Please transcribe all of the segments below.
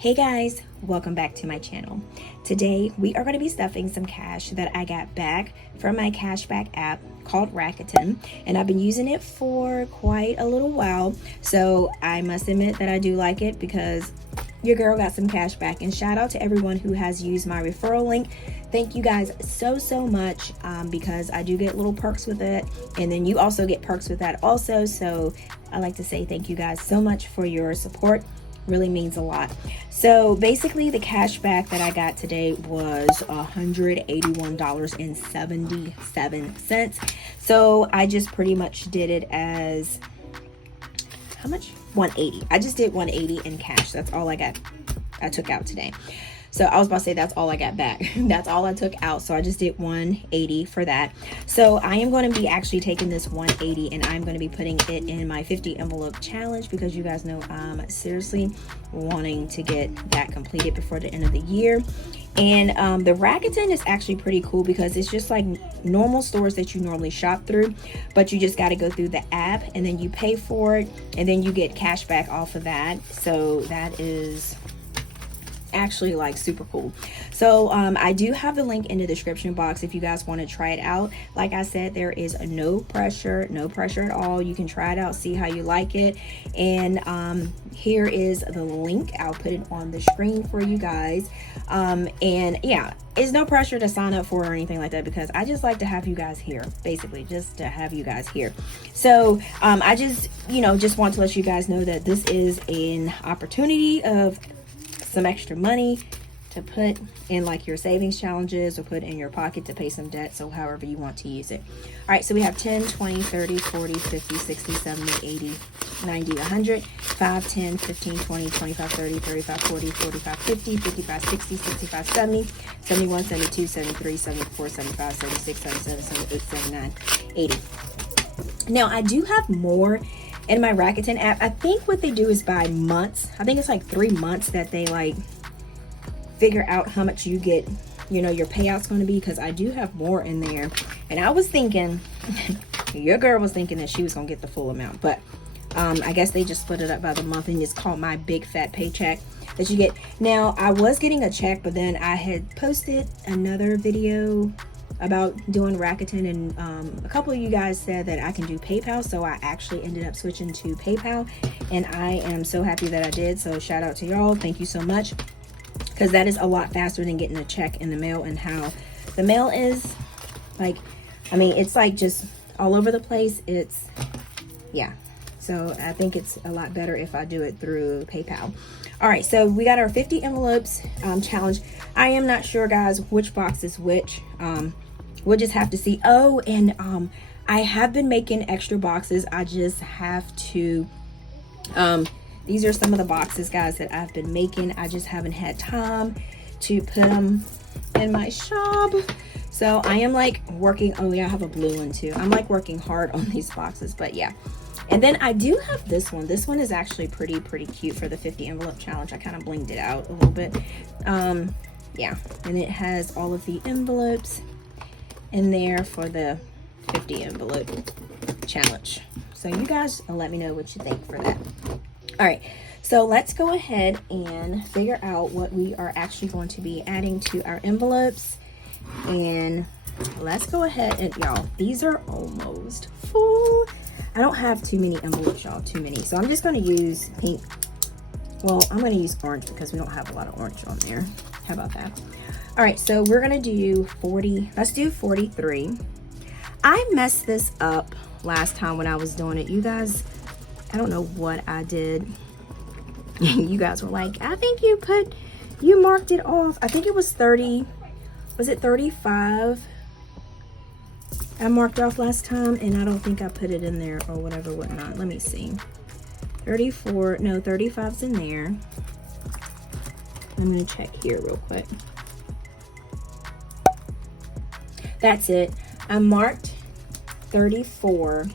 Hey guys, welcome back to my channel. Today we are going to be stuffing some cash that I got back from my cashback app called Raketun, and I've been using it for quite a little while, so I must admit that I do like it because your girl got some cash back. And shout out to everyone who has used my referral link. Thank you guys so much, because I do get little perks with it, and then you also get perks with that also. So I like to say thank you guys so much for your support. Really means a lot. So basically the cash back that I got today was $181.77. So I just pretty much did it as how much? 180. I just did 180 in cash. That's all I took out today. So I was about to say that's all I got back. That's all I took out. So I just did 180 for that. So I am going to be actually taking this 180 and I'm going to be putting it in my 50 envelope challenge, because you guys know I'm seriously wanting to get that completed before the end of the year. And the Rakuten is actually pretty cool because it's just like normal stores that you normally shop through, but you just got to go through the app and then you pay for it and then you get cash back off of that. So that is actually like super cool. So I do have the link in the description box if you guys want to try it out. Like I said, there is no pressure at all. You can try it out, see how you like it. And here is the link. I'll put it on the screen for you guys. And yeah, it's no pressure to sign up for or anything like that, because I just like to have you guys here, basically just to have you guys here. So I just want to let you guys know that this is an opportunity of some extra money to put in like your savings challenges or put in your pocket to pay some debt. So however you want to use it. All right, so we have 10, 20, 30, 40, 50, 60, 70, 80, 90, 100, 5, 10, 15, 20, 25, 30, 35, 40, 45, 50, 55, 60, 65, 70, 71, 72, 73, 74, 75, 76, 77, 78, 79, 80. Now I do have more in my Rakuten app. I think what they do is by months. I think it's like 3 months that they like figure out how much you get, your payout's going to be, because I do have more in there. And I was thinking, your girl was thinking that she was going to get the full amount, but I guess they just split it up by the month, and it's called my big fat paycheck that you get. Now I was getting a check, but then I had posted another video about doing Rakuten, and a couple of you guys said that I can do PayPal, so I actually ended up switching to PayPal, and I am so happy that I did. So shout out to y'all, thank you so much, because that is a lot faster than getting a check in the mail. And how the mail is like, it's like just all over the place. It's so I think it's a lot better if I do it through PayPal. All right, so we got our 50 envelopes challenge. I am not sure, guys, which box is which. We'll just have to see. Oh, and I have been making extra boxes. I just have to these are some of the boxes, guys, that I've been making. I just haven't had time to put them in my shop. So I am like working. Oh yeah, I have a blue one too. I'm like working hard on these boxes, but yeah. And then I do have this one. This one is actually pretty cute for the 50 envelope challenge. I kind of blinged it out a little bit. Yeah, and it has all of the envelopes in there for the 50 envelope challenge. So you guys let me know what you think for that. All right, so let's go ahead and figure out what we are actually going to be adding to our envelopes. And let's go ahead and, y'all, these are almost full. I don't have too many envelopes, y'all, too many. So I'm just going to use pink. Well, I'm going to use orange because we don't have a lot of orange on there. How about that? All right, so we're going to do 40. Let's do 43. I messed this up last time when I was doing it. You guys, I don't know what I did. You guys were like, I think you marked it off. I think it was 30. Was it 35? I marked off last time, and I don't think I put it in there or whatever, whatnot. Let me see. 34, no, 35's in there. I'm gonna check here real quick. That's it. I marked 34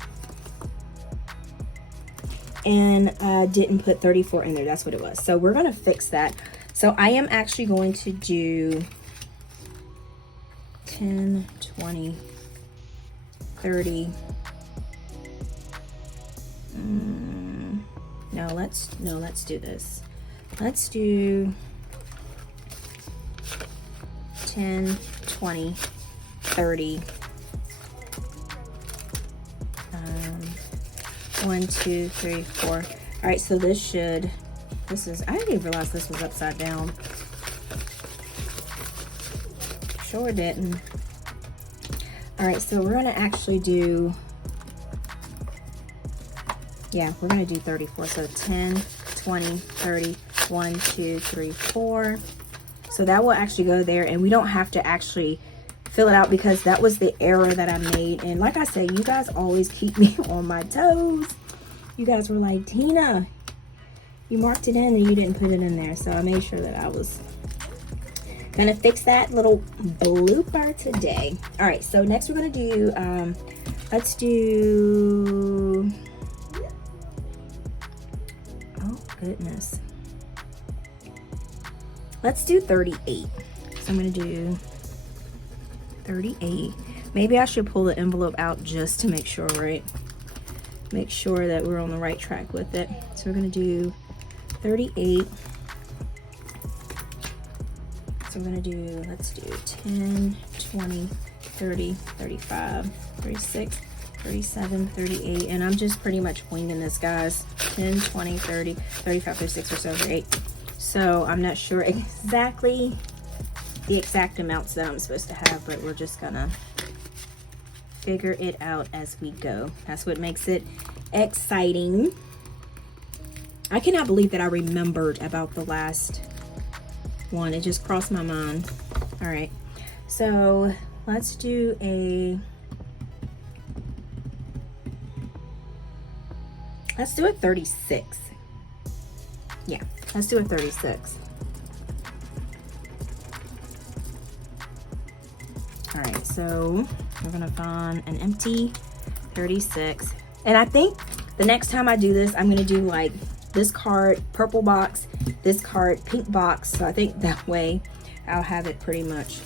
and I didn't put 34 in there. That's what it was. So we're gonna fix that. So I am actually going to do 10, 20, 30. No, let's do this. let's do 10, 20, 30. 1, 2, 3, 4. All right, so this is, I didn't even realize this was upside down. Sure didn't. All right, so we're gonna actually do, yeah, we're gonna do 34. So 10, 20, 30, 1, 2, 3, 4. So that will actually go there, and we don't have to actually fill it out because that was the error that I made. And like I said, you guys always keep me on my toes. You guys were like, Tina, you marked it in and you didn't put it in there. So I made sure that I was gonna fix that little blooper today. All right, so next we're gonna do, let's do, oh goodness. Let's do 38. So I'm gonna do 38. Maybe I should pull the envelope out just to make sure, right? Make sure that we're on the right track with it. So we're gonna do 38. So we're gonna do, let's do 10, 20, 30, 35, 36, 37, 38. And I'm just pretty much winging this, guys. 10, 20, 30, 35, 36, or 38. So I'm not sure exactly the exact amounts that I'm supposed to have, but we're just gonna figure it out as we go. That's what makes it exciting. I cannot believe that I remembered about the last one. It just crossed my mind. All right, so let's do a, let's do a 36. Yeah, let's do a 36. All right, so we're gonna find an empty 36. And I think the next time I do this, I'm gonna do like this card, purple box, this card, pink box. So I think that way I'll have it pretty much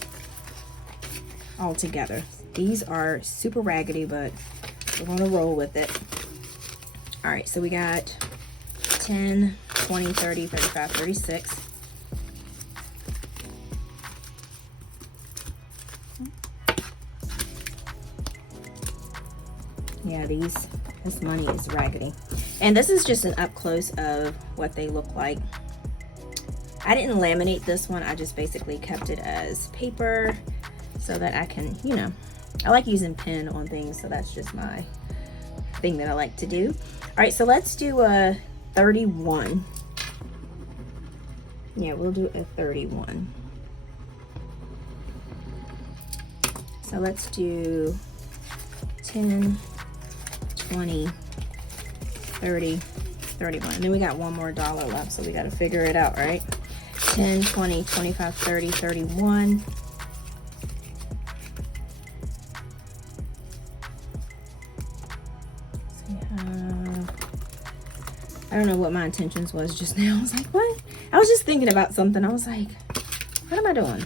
all together. These are super raggedy, but we're gonna roll with it. All right, so we got 10, 20, 30, 35, 36. Yeah, this money is raggedy. And this is just an up close of what they look like. I didn't laminate this one. I just basically kept it as paper so that I can, you know, I like using pen on things. So that's just my thing that I like to do. All right, so let's do a 31. Yeah, we'll do a 31. So let's do 10, 20, 30, 31. And then we got one more dollar left, so we got to figure it out, right? 10, 20, 25, 30, 31. So we have, I don't know what my intentions was just now. I was like, what? I was just thinking about something. I was like, what am I doing?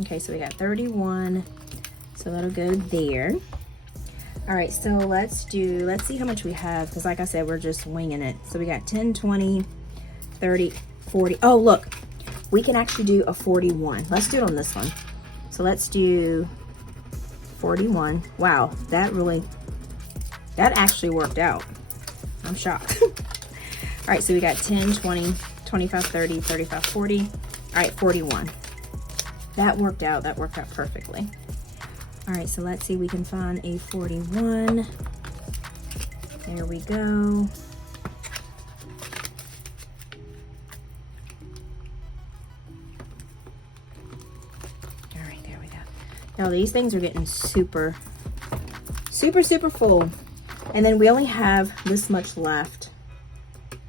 Okay, so we got 31. So that'll go there. All right, so let's see how much we have, because like I said, we're just winging it. So we got 10, 20, 30, 40. Oh, look, we can actually do a 41. Let's do it on this one. So let's do 41. Wow, that actually worked out. I'm shocked. All right, so we got 10, 20, 25, 30, 35, 40. All right, 41. That worked out perfectly. All right, so let's see if we can find a 41. There we go. All right, there we go. Now these things are getting super full. And then we only have this much left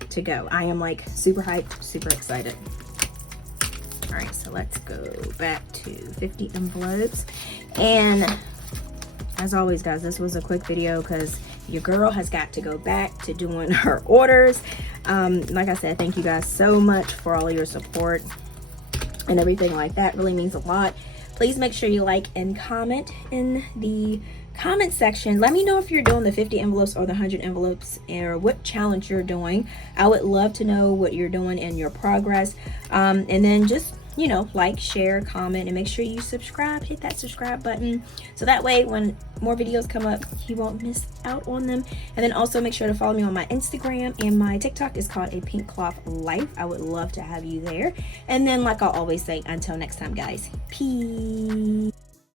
to go. I am like super hyped, super excited. All right, so let's go back to 50 envelopes. And as always, guys, this was a quick video because your girl has got to go back to doing her orders. Like I said, thank you guys so much for all of your support and everything like that. Really means a lot. Please make sure you like and comment in the comment section, let me know if you're doing the 50 envelopes or the 100 envelopes, or what challenge you're doing. I would love to know what you're doing and your progress. And then just, you know, like, share, comment, and make sure you subscribe. Hit that subscribe button so that way when more videos come up, you won't miss out on them. And then also make sure to follow me on my Instagram, and my TikTok is called 𝗗𝗓𝗡𝗧life. I would love to have you there. And then, like I always say, until next time, guys, peace.